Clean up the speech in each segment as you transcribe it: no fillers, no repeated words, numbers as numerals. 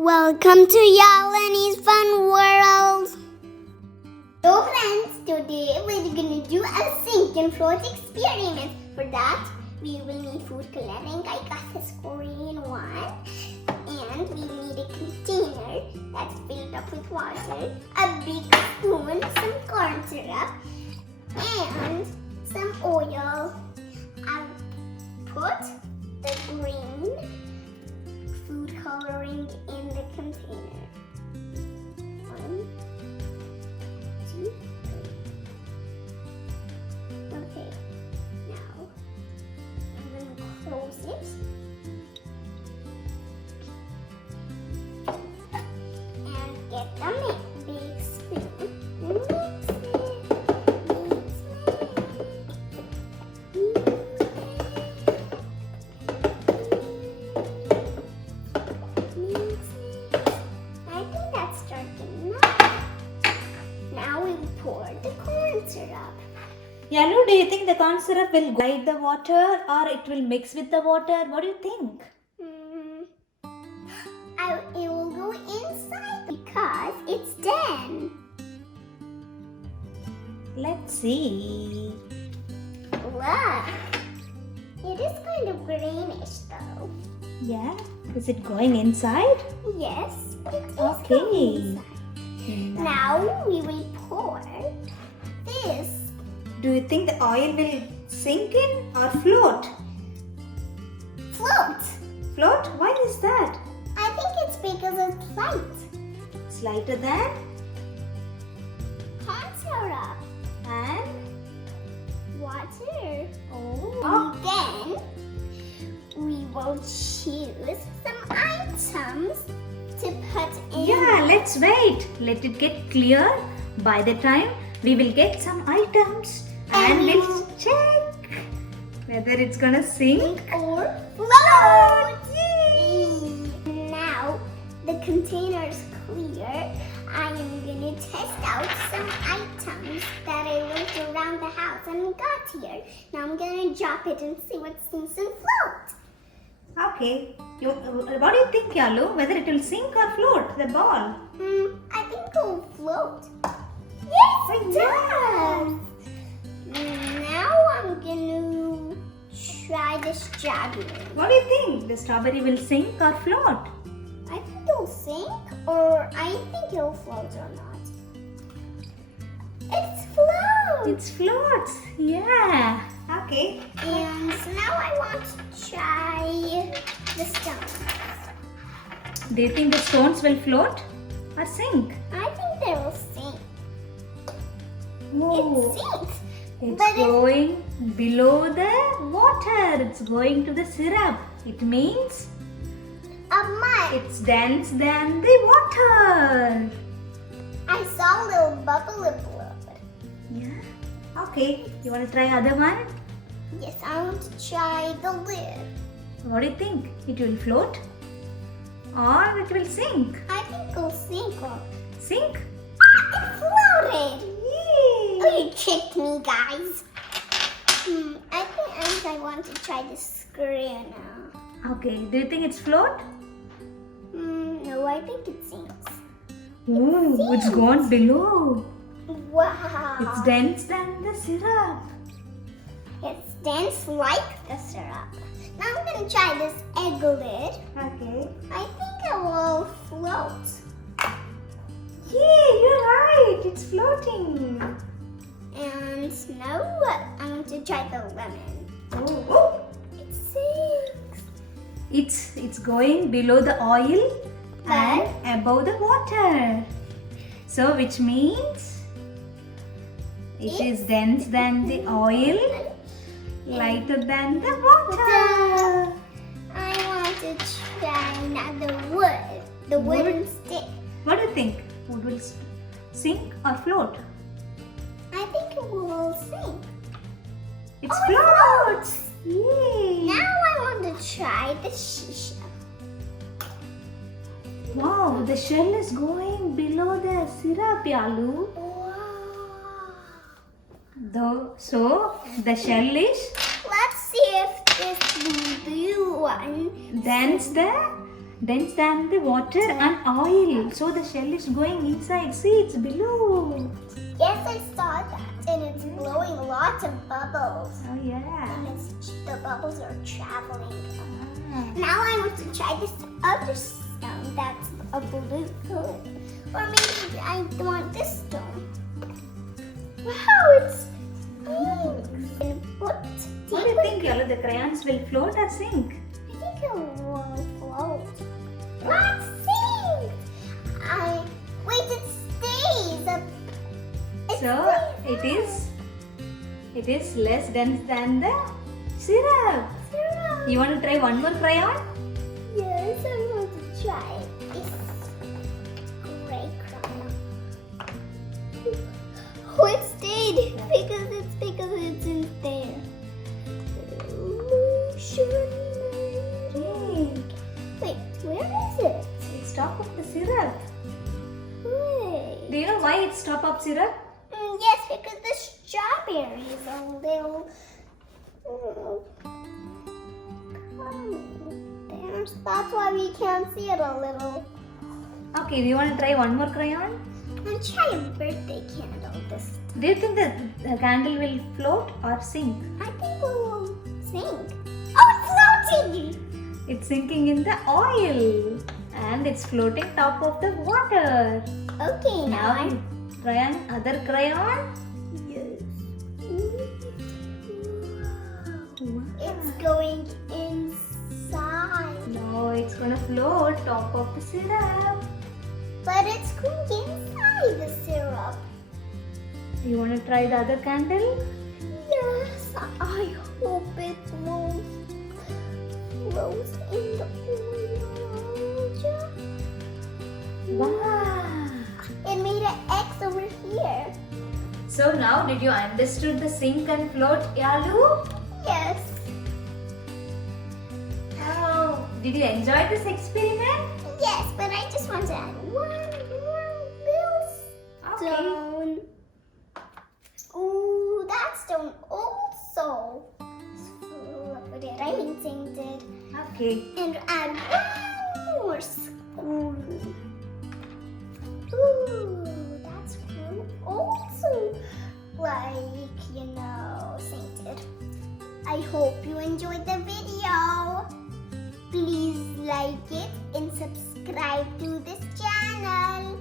Welcome to Yazhini's Funworld. So friends, today we're going to do a sink and float experiment. For that, we will need food coloring. I got this Korean one. And we need a container that's filled up with water, a big spoon, some corn syrup, and some oil. I'll put the green food coloring in the container. 1, 2, 3. Okay, now I'm going to close it. And get the big spoon. Pour the corn syrup. Yalu, do you think the corn syrup will guide the water or it will mix with the water? What do you think? It will go inside because it's done. Let's see. Look, it is kind of greenish though. Yeah, is it going inside? Yes, it is Okay. going inside. Now we will pour this. Do you think the oil will sink in or float? Float. Float? Why is that? I think it's because it's light. It's lighter than Corn syrup. and Water. oh. And then we will choose some items to put in. Yeah, let's wait. Let it get clear. By the time we will get some items and we'll check whether it's gonna sink Or float. Now the container is clear. I am gonna test out some items that I looked around the house and got here. Now I'm gonna drop it and see what sinks and float. Okay. What do you think, Yalu? Whether it will sink or float, the ball? I think it will float. Yes, it does. Now I'm gonna try the strawberry. What do you think? The strawberry will sink or float? I think it'll sink, or I think it'll float or not. It's float. It floats. Yeah. Okay. And so now I want to try the stones. Do you think the stones will float or sink? I think they will sink. Oh, It sinks. it's but going below the water. It's going to the syrup. It means A mud. it's dense than the water. I saw a little bubble of blood. Yeah. Okay. You want to try other one? Yes, I want to try the lid. What do you think? It will float or it will sink? I think it'll sink. Sink? It floated. Yay! Oh, you tricked me, guys. I think I want to try the screw now. Okay. Do you think it's float? No, I think it sinks. Ooh, it's gone below. Wow. It's dense than the syrup. It's dense like the syrup. Now I'm going to try this egg lid. Okay. I think it will float. Yay, you're right. It's floating. And now I'm going to try the lemon. Oh. It sinks. It's going below the oil and above the water. So which means it is dense than the oil, lighter than the water. I want to try now the wood. The wooden stick. What do you think? Wood will sink or float? I think it will sink. It Oh, it floats. Yay. Now I want to try the shisha. Wow, the shell is going below the syrup, Yalu. Wow. So the shell is Let's see if this blue one. dense the dense than the water and oil. So the shell is going inside. See, it's below. Yes, I saw that. And it's blowing lots of bubbles. Oh yeah. And the bubbles are traveling. Ah. Now I want to try this other stone that's a blue color. Or maybe I want this stone. Wow, it's pink. And What do you think, Yellow? The crayons will float or sink? I think it will float. Let's sink! Wait, it stays. So it is less dense than the syrup. You want to try one more crayon? Yes, I want to try this gray crayon. Oh, it stayed because it's in there. Wait, where is it? It's top of the syrup. Wait. Do you know why it's top of syrup? Yes, because the strawberry is a little there. That's why we can't see it a little. Okay, do you want to try one more crayon? I'll try a birthday candle this. Do you think the candle will float or sink? I think it will sink. Oh, it's floating! It's sinking in the oil and it's floating top of the water. Okay, now Now try another crayon. yes. Wow. It's going inside. No, it's gonna float top of the syrup. But it's going inside the syrup. You wanna try the other candle? Yes, I hope it won't float in the oil. Wow. It made an X over here. So now did you understood the sink and float, Yalu? Yes. Oh, did you enjoy this experiment? Yes, but I just want to add one more little stone. Ooh, that stone also floated. I mean, sinted. Okay. And add one more screw. Ooh, that screw also sainted. I hope you enjoyed the video. Please like it and subscribe to this channel.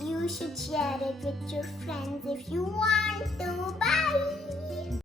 You should share it with your friends if you want to. Bye!